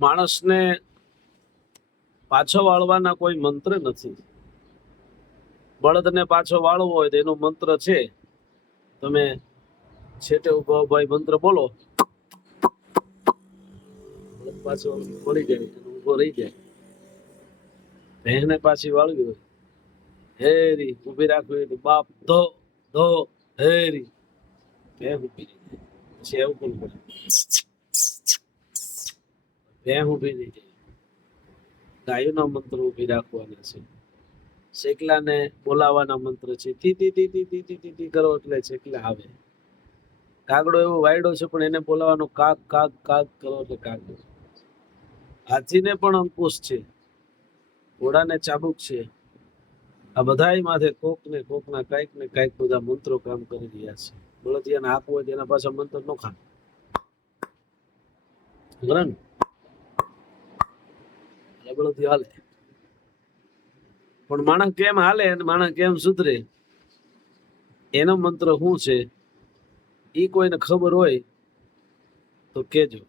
માણસને પાછો વાળવાના કોઈ મંત્ર નથી. બળદને પાછો વાળવો હોય તો એનો મંત્ર છે, તમે છેટે ઉભો ભાઈ મંત્ર બોલો, બળદ પાછો વળી જાય, ઉભો રહી જાય. ભેંસને પાછી વાળવી હોય, હેરી ઉભી રાખવી હોય તો બાપ ધો ધો હેરી, ભેંસ ઉભી રહી જાય. પછી એવું પણ કરે, ભેંસ ઉભી રહી જાય. ગાયોના મંત્ર ઉભી રાખવાના છે. શેકલાને બોલાવવાના મંત્ર છે. તી તી તી તી તી તી તી તી કરો એટલે શેકલા આવે. કાગડો એવો વાયડો છે પણ એને બોલાવવાનો કાક કાક કાક કરો એટલે કાગડો. હાથીને પણ અંકુશ છે, ઘોડાને ચાબુક છે. આ બધાય માથે કોક ને કોકના કાંઈક ને કાંઈક બધા મંત્રો કામ કરી રહ્યા છે. બળદિયાને આપવું હોય તેના પાછળ મંત્ર ન ખા બળદિયો હાલે. પણ માણસ કેમ હાલે અને માણસ કેમ સુધરે એનો મંત્ર શું છે એ કોઈને ખબર હોય તો કેજો.